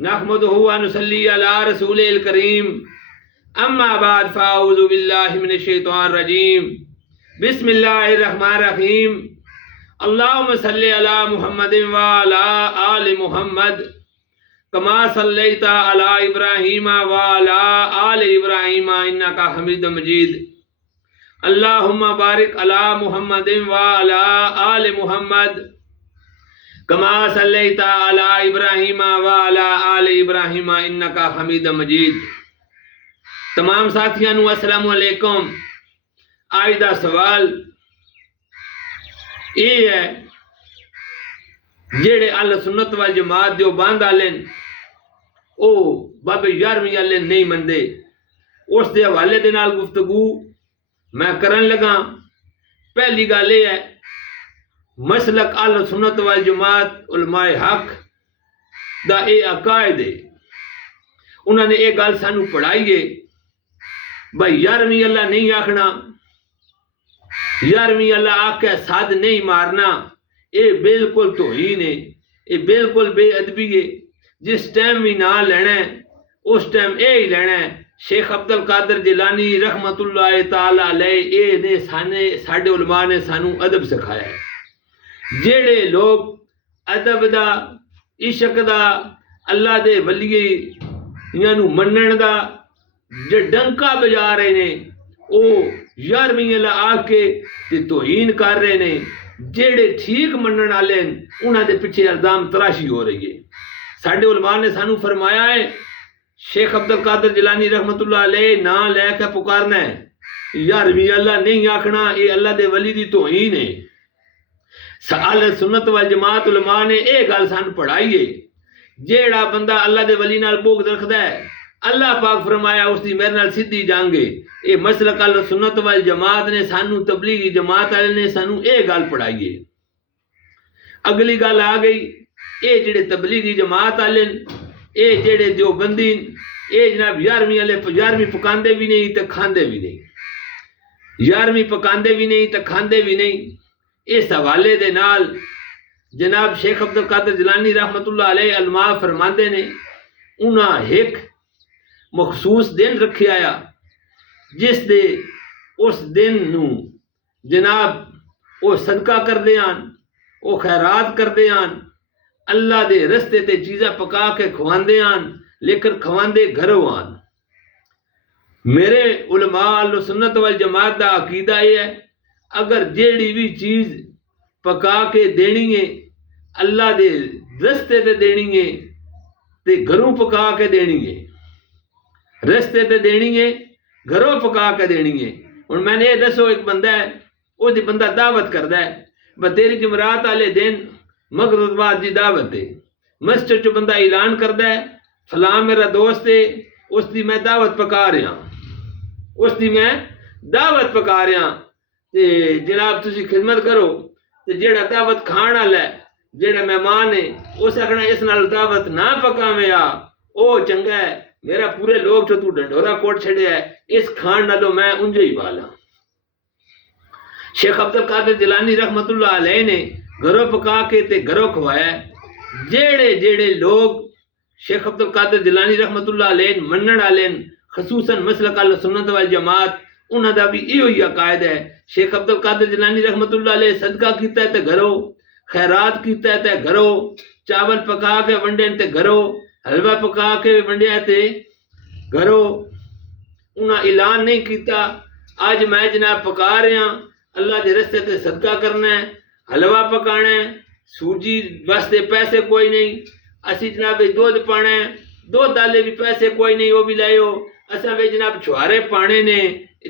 نحمدہ و نصلی علی رسولہ کریم اما بعد فاعوذ باللہ من الشیطان الرجیم بسم اللہ الرحمن الرحیم اللہم صلی علی محمد وعلی آل محمد کما صلیت علی ابراہیم وعلی آل ابراہیم انکا حمید مجید اللہم بارک علی محمد وعلی آل محمد کما صلیت علی ابراہیم وعلی آل ابراہیم انکا حمید مجید۔ تمام ساتھیاں السلام علیکم۔ آج دا سوال یہ ہے جیڑے اہل سنت والجماعت دیوبند والے او بابے 11ویں والے نہیں مندے، اس دے حوالے دے نال گفتگو میں کرن لگا۔ پہلی گل یہ ہے مسلک اہل سنت والجماعت علماء حق دا اے عقائد ہے، انہوں نے یہ گل سانو پڑھائی ہے بھائی 11ویں اللہ نہیں آکھنا، 11ویں اللہ آکھ کے ساتھ نہیں مارنا، اے بالکل توہین ہے، اے بالکل بے ادبی ہے۔ جس ٹائم بھی نہ لینا ہے اس ٹائم اے ہی لینا ہے۔ شیخ عبدالقادر جیلانی رحمت اللہ تعالی علیہ اے نے ساڈے علماء نے سانو ادب سکھایا ہے۔ جیڑے لوگ ادب دا، عشق دا، اللہ دے ولیاں نو منن دا جو ڈنکا بجا رہے نے او 11ویں اللہ آ کے تے توہین کر رہے نے۔ جیڑے ٹھیک منن والے انہاں دے پیچھے الزام تراشی ہو رہی ہے۔ ساڈے علماء نے سانو فرمایا ہے شیخ عبدالقادر جیلانی رحمت اللہ علیہ نا لے کے پکارنا ہے، 11ویں اللہ نہیں آکھنا، اے اللہ دے ولی دی توہین ہے۔ اہل سنت والجماعت علماء نے اے گل سان پڑھائی ہے جیڑا بندہ اللہ دے ولی نال بغض رکھدا ہے اللہ پاک فرمایا اس دی میرے نال سیدھی جنگ ہے۔ اے مسلک اہل سنت والجماعت نے سانو تبلیغی جماعت والے نے سانو اے گل پڑھائی ہے۔ اگلی گل آ گئی اے جڑے تبلیغی جماعت والے اے جڑے دیوبندی اے جناب 11ویں پکاندے بھی نہیں تے کھاندے بھی نہیں، 11ویں پکاندے بھی نہیں تے کھاندے بھی نہیں۔ اس حوالے دے نال جناب شیخ عبدالقادر جیلانی رحمت اللہ علیہ علماء فرماندے نے انہاں ایک مخصوص دن رکھے آیا جس دے اس دن نو جناب وہ صدقہ کر دیان، وہ خیرات کر دیان، اللہ دے رستے تے چیزاں پکا کے کھواندے آن، لیکن کھواندے گھروں آن۔ میرے علماء اہل سنت والجماعت دا عقیدہ یہ ہے اگر جیڑی بھی چیز پکا کے دینی ہے اللہ دے رستے تے دینی ہے تے گھروں پکا کے دینی ہے، رستے تے دینی ہے گھروں پکا کے دینی ہے۔ اور میں نے یہ دسو ایک بندہ ہے وہ دی بندہ دعوت کردا ہے بتیری جمعرات والے دن مغرب بعد دی دعوت ہے، مسجد چ بندہ اعلان کردا ہے فلاں میرا دوست ہے اس دی میں دعوت پکا رہا، اس دی میں دعوت پکا رہا تے جناب تسی خدمت کرو تے جیڑا دعوت کھان والا ہے جیڑا مہمان ہے اس آکھنا اس نال دعوت نہ پکاویں آ او چنگا ہے، میرا پورے لوگ تو ڈنڈورا کوٹ چھڑیا ہے، اس کھان نالوں میں انجے ہی بالا۔ شیخ عبدالقادر جیلانی رحمت اللہ علیہ نے گھروں پکا کے تے گھروں کھوایا ہے۔ جیڑے لوگ شیخ عبدالقادر جیلانی رحمت اللہ علیہ منن والے خصوصاً مسلک اہل سنت والجماعت انہاں دا بھی ایہو ہی عقائد ہے۔ شیخ عبدالقادر جیلانی رحمت اللہ علیہ صدقہ کیتا ہے تے گھروں، خیرات کیتا ہے تے گھروں، چاول پکا کے ونڈے تے گھروں، حلوہ پکا کے ونڈیا تے گھروں۔ انہاں اعلان نہیں کیتا آج میں جناب پکا رہا اللہ دے رستے تے صدقہ کرنا ہے، حلوہ پکانا ہے، سوجی واسطے پیسے کوئی نہیں، اسی جناب دودھ پانا ہے، دودھ والے بھی پیسے کوئی نہیں وہ بھی لے آؤ، اساں بھی جناب چھوارے پانے نے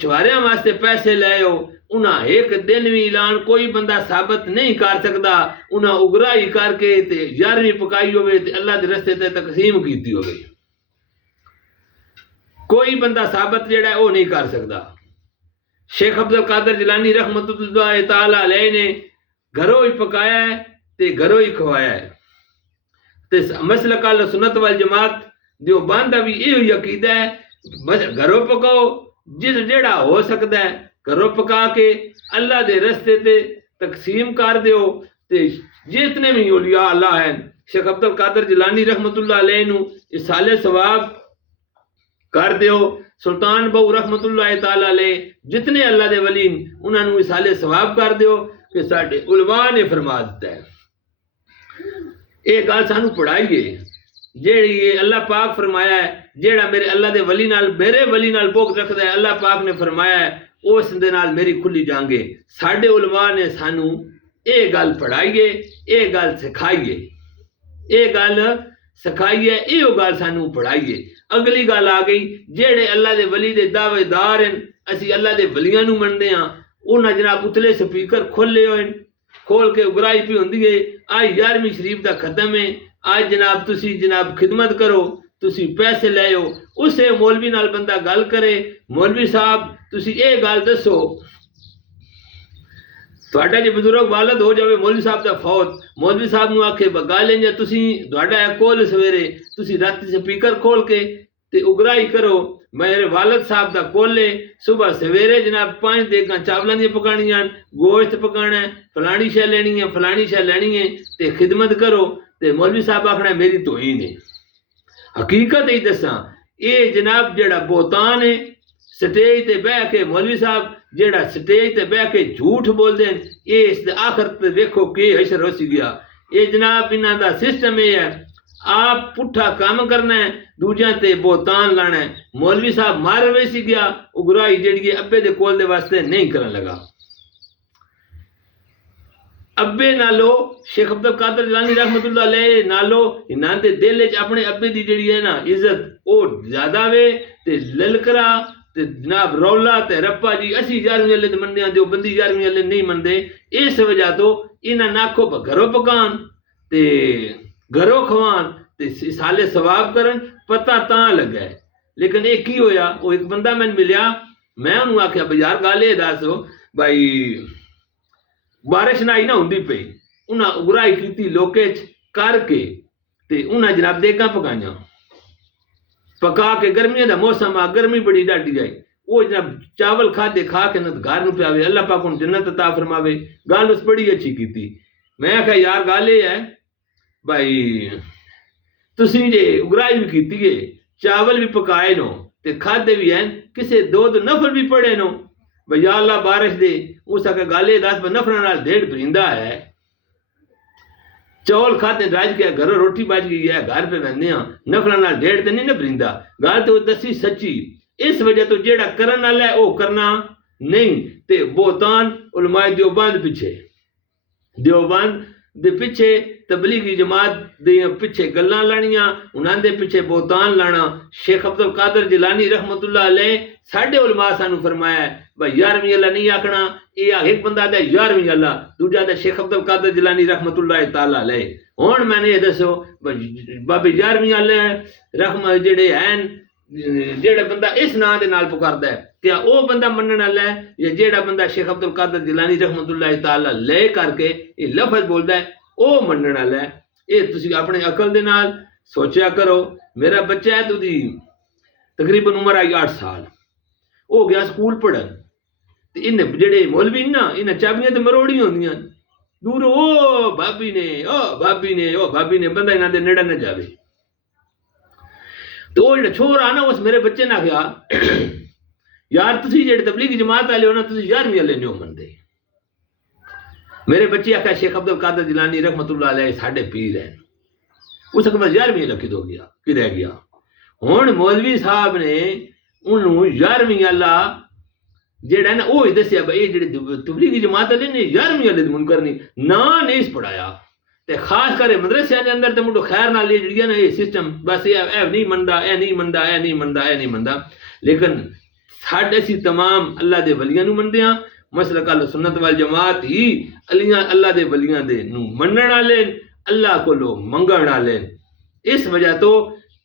چھواریاں واسطے پیسے لے آؤ۔ انہاں ایک دن بھی اعلان کوئی بندہ ثابت نہیں کر سکتا، انہاں اگرائی کر کے تے 11ویں پکائی ہوئے تے اللہ دے رستے تے تقسیم کیتی ہوئے، کوئی بندہ ثابت جڑا ہے وہ نہیں کر سکتا۔ شیخ عبدالقادر جیلانی رحمت اللہ تعالی علیہ نے گھروں ہی پکایا ہے تے گھروں ہی کھوایا ہے۔ تے مسلک اہل سنت والجماعت دیوبند دا بھی یہ عقیدہ ہے گھروں پکاؤ، جس جیڑا ہو سکتا ہے گھروں پکا کے اللہ دے رستے تے تقسیم کر دیو تے جتنے بھی اولیاء اللہ ہیں شیخ عبد القادر جیلانی رحمت اللہ علیہ نو اصال ثواب کر دیو، سلطان بہو رحمت اللہ تعالی علیہ جتنے اللہ دے ولی انہاں نو اصال ثواب کر دیو کہ ساڈے علماء نے فرما دیتا ہے۔ یہ گل سانو پڑھائیے جیڑی یہ اللہ پاک فرمایا ہے جیڑا میرے اللہ دے ولی نال میرے ولی نال بغض رکھدا ہے، اللہ پاک نے فرمایا ہے اس دے نال میری کھلی جانگے۔ ساڈے علماء نے سانو یہ گل پڑھائیے، یہ گل سکھائیے، یہ گل سکھائیے، یہ گل سانو پڑھائیے۔ اگلی گل آ گئی جیڑے اللہ دے ولی دے دعوے دار ہیں، اسی اللہ دے ولیاں نو مندے ہاں، انہاں جناب اتلے سپیکر کھولے ہوئے کھول کے اگرائی پی ہوندی ہے آج 11ویں شریف دا ختم ہے، آج جناب تسی جناب خدمت کرو، تسی پیسے لے ہو، اسے مولوی نال بندہ گل کرے، مولوی صاحب تسی اے گل دسو، تھوڑا جی بزرگ والد ہو جاوے مولوی صاحب دا فوت، مولوی صاحب نو آکھے بگالیں جا تسی تھوڑا ہے کول سویرے تسی راتی سپیکر کھول کے تے اگرائی کرو، میرے والد صاحب دا کولے صبح سویرے جناب 5 دیگاں چاولاں دی پکانیاں، گوشت پکانا ہے، فلانی شے لینی ہے، فلانی شے لینی ہے تے خدمت کرو، تے مولوی صاحب آکھنا میری توہین ہے۔ حقیقت ہی دساں اے جناب جیڑا بہتان ہے، سٹیج تے بہ کے مولوی صاحب جیڑا سٹیج تے بہ کے جھوٹ بول دیں، اے اس دے آخر تے دیکھو کہ حشر ہو سی گیا۔ اے جناب انہاں دا سسٹم یہ ہے، آپ پٹھا کام کرنا ہے، دوجیاں تے بہتان لانا ہے۔ مولوی صاحب مار ہوئے سی گیا، اگرائی جیڑی ابے دے کول دے واسطے نہیں کرن لگا۔ ابے نالو شیخ عبد القادر جیلانی رحمت اللہ علیہ نالو انہاں دے دل وچ اپنے ابے دی جیڑی ہے نا عزت او زیادہ وے تے للکرا تے جناب رولا تے رپا جی اسی 11ویں والے تے مندے جو بندی 11ویں والے نہیں مندے، اس وجہ تو انہاں ناکھو گھروں پکان تے گھروں کھوان تے سالے ثواب کرن، پتہ تاں لگا ہے۔ لیکن یہ کی ہویا، وہ ایک بندہ میں ملیا، میں انہوں آکھیا بھئی یار گل یہ دسو بھائی بارش نہ آئی نہ ہوندی پئی، انہاں اگرائی کیتی لوکے کر کے تے انہاں جناب دیگاں پکائیاں پکا کے، گرمیاں دا موسم آ، گرمی بڑی ڈاڈی آئی، وہ جناب چاول کھادے کھا کے نہ گھر نو پیاوے، اللہ پاک ان جنت عطا فرماوے۔ گل اس بڑی اچھی کیتی، میں آکھیا یار گل یہ ہے بھائی تسی جے اگرائی بھی کیتی ہے، چاول بھی پکائے نو تے کھادے بھی ہیں، کسے دو نفل بھی پڑھے نو، بھئی یا اللہ بارش دے، اس آکھا گالے دس پر نفران نال ڈیڑھ پرندہ ہے، چول کھاتے راج کے گھروں روٹی باج گئی ہے، گھر پہ بہنے ہاں، نفران نال ڈیڑھ تے نہیں نہ پرندہ، گال تو دسی سچی۔ اس وجہ تو جیڑا کرن والا ہے او کرنا نہیں، تے بہتان علماء دیوبند پیچھے، دیوبند دے پیچھے تبلیغی جماعت دے پیچھے گلاں لانیاں، انہاں دے پیچھے بہتان لانا۔ شیخ عبد القادر جیلانی رحمت اللہ علیہ ساڈے علماء سانو فرمایا ہے بھائی 11ویں اللہ نہیں آکھنا، یہ ایک بندہ دے 11ویں اللہ، دوجا دے شیخ عبد القادر جیلانی رحمت اللہ تعالی علیہ۔ ہن میں نے یہ دسو بابے 11ویں اللہ رحمت جڑے ہیں، جیڑا بندہ اس نام دے نال پکاردا ہے، کیا او بندہ منن والا ہے یا جیڑا بندہ شیخ عبد القادر جیلانی رحمت اللہ تعالی علیہ کر کے یہ لفظ بولدا ہے او منن والا ہے؟ یہ تسی اپنے عقل دے نال سوچیا کرو۔ میرا بچہ ہے تو دی تقریباً عمر آئی 8 سال، او گیا سکول پڑھن تے ان جڑے مولوی نا انہاں چابیاں تے مروڑی ہوندیاں دور، او بھابی نے او بھابی نے او بھابی نے، بندہ انہاں دے نیڑے نہ جاوے۔ تو وہ جڑا چھوڑا نا اس میرے بچے نہ کہا یار تسی جڑے تبلیغی جماعت والے ہو نا تسی 11ویں والے نہیں مندے۔ میرے بچے آکھا شیخ عبد القادر جیلانی رحمت اللہ علیہ ساڈے پیر ہیں، اس کے بعد 11ویں والا کدو گیا کہ رہ گیا۔ ہن مولوی صاحب نے انہوں 11ویں والا جڑا نا وہ دسیا بھائی جڑے تبلیغی جماعت والے نے 11ویں والے منکر نہیں اس پڑھایا، تے خاص کر مدرسے دے اندر تے مڈو خیر نال یہ جڑی نا یہ سسٹم بس اے نہیں مندا، اے نہیں مندا، اے نہیں مندا، اے نہیں مندا۔ لیکن ساڈے سی تمام اللہ دے ولیاں نو مندے ہاں، مسلک اہل سنت والجماعت ہی اللہ دے ولیاں دے نو منن والے، اللہ کولو منگن والے۔ اس وجہ تو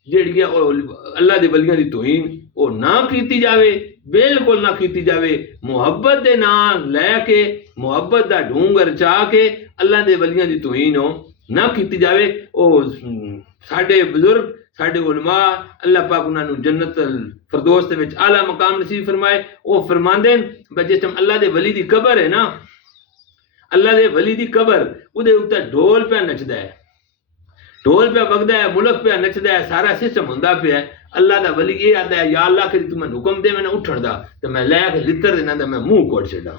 جڑی اللہ دے ولیاں دی توہین او نہ کیتی جاوے، بالکل نہ کیتی جاوے۔ محبت دے نام لے کے، محبت دا ڈھونگر چا کے اللہ دے ولیاں دی توہین ہو نہ کیتی جاوے۔ او ساڈے بزرگ ساڈے علماء اللہ پاک انہاں نو جنت الفردوس دے وچ اعلی مقام نصیب فرمائے، او فرماندے جس ٹائم اللہ دے ولی دی قبر ہے نا، اللہ دے ولی دی قبر او دے اوتے ڈھول پہ نچدا ہے، ڈھول پہ بگدا ہے، ملک پہ نچدا ہے، سارا سسٹم ہوندا پیا ہے، اللہ دا ولی یہ آتا ہے یا اللہ کہ تو میں حکم دے میں اٹھن دا تو میں لے کے لتر دینا تو میں منہ کوڑ چھڈا.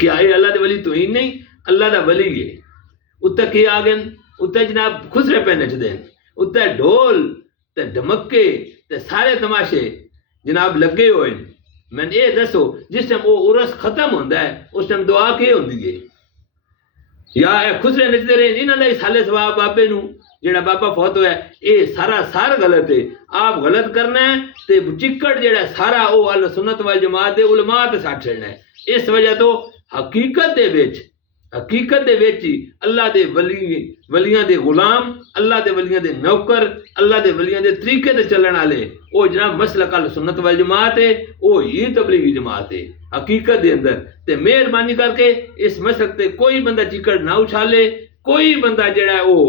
کیا یہ اللہ دے ولی تو ہی نہیں؟ اللہ دا ولی ہے. اتنے کی آ گئے؟ اتنے جناب خسرے پہ نچدے، اتنے ڈھول تے ڈھمکے تے سارے تماشے جناب لگے ہوئے. میں یہ دسو جس ٹائم وہ عرس ختم ہوتا ہے اس ٹائم دعا کی ہوتی ہے؟ یا خسرے نچتے رہے انہوں نے سالے سواب بابے نو جڑا بابا فوت ہوا ہے یہ سارا غلط ہے. آپ غلط کرنا ہے تے چکڑ جڑا سارا وہ اہل سنت وال جماعت دے علماء تے ساتھ چھڑنا ہے. اس وجہ تو حقیقت دے وچ ہی اللہ دے ولیاں دے غلام، اللہ دے ولیاں دے نوکر، اللہ دے ولیاں دے طریقے تے چلن والے وہ جناب مسلک اہل سنت وال جماعت ہے، وہ ہی تبلیغی جماعت ہے حقیقت دے اندر. تے مہربانی کر کے اس مسلک تے کوئی بندہ چکڑ نہ اچھالے، کوئی بندہ جڑا ہے وہ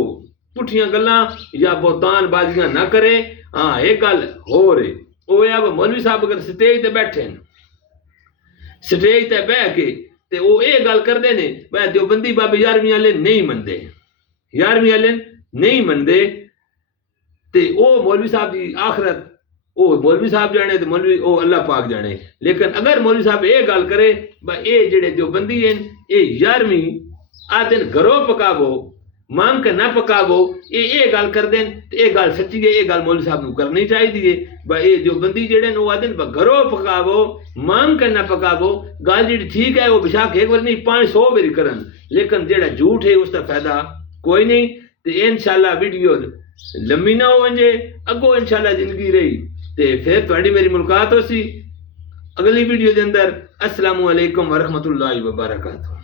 پٹھیاں گلاں یا بہتان بازیاں نہ کرے. ہاں ایک گل ہو رہی وہ ہے اب مولوی صاحب اگر سٹیج تے بیٹھے ہیں، سٹیج تے بیٹھ کے تے وہ یہ گل کرتے ہیں بھائی دیوبندی بابے 11ویں والے نہیں منتے، 11ویں والے نہیں منتے تے وہ مولوی صاحب کی آخرت وہ مولوی صاحب جانے تے مولوی وہ اللہ پاک جانے. لیکن اگر مولوی صاحب یہ گل کرے بھائی یہ جڑے دیوبندی ہیں یہ 11ویں آ دن گھروں پکاو مانگ کے نہ پکاو، یہ گل کر دیں تو یہ گل سچی ہے، یہ گل مولوی صاحب کو کرنی چاہیے. بھائی یہ دیوبندی جڑے وہ آدھے گھروں پکاو مانگ کے نہ پکاو، گل جی ٹھیک ہے وہ بشاک ایک بار نہیں 500 باری کرن، لیکن جڑا جھوٹ ہے اس کا فائدہ کوئی نہیں. تو انشاءاللہ ویڈیو لمبی نہ ہو ونجے، اگوں انشاءاللہ زندگی رہی تے پھر تہاڈی میری ملاقات ہو سی اگلی ویڈیو دے اندر. السلام علیکم ورحمۃ اللہ وبرکاتہ.